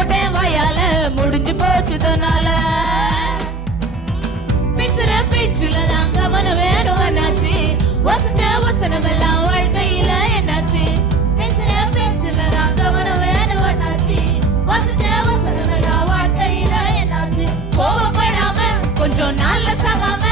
போட்டேன் வாயால முடிஞ்சு போச்சுதனால பேசுற பேச்சுல நான் கவனம் வேணும் என்னாச்சு வசஞ்ச வசனமெல்லாம் வாழ்க்கையில என்னாச்சு பேசுற பேச்சுல நான் கவனம் வேணும் என்னாச்சு வசஞ்ச வசனமெல்லாம் வாழ்க்கையில என்னாச்சு கோவப்படாம கொஞ்சம் நாள்ல சாகாம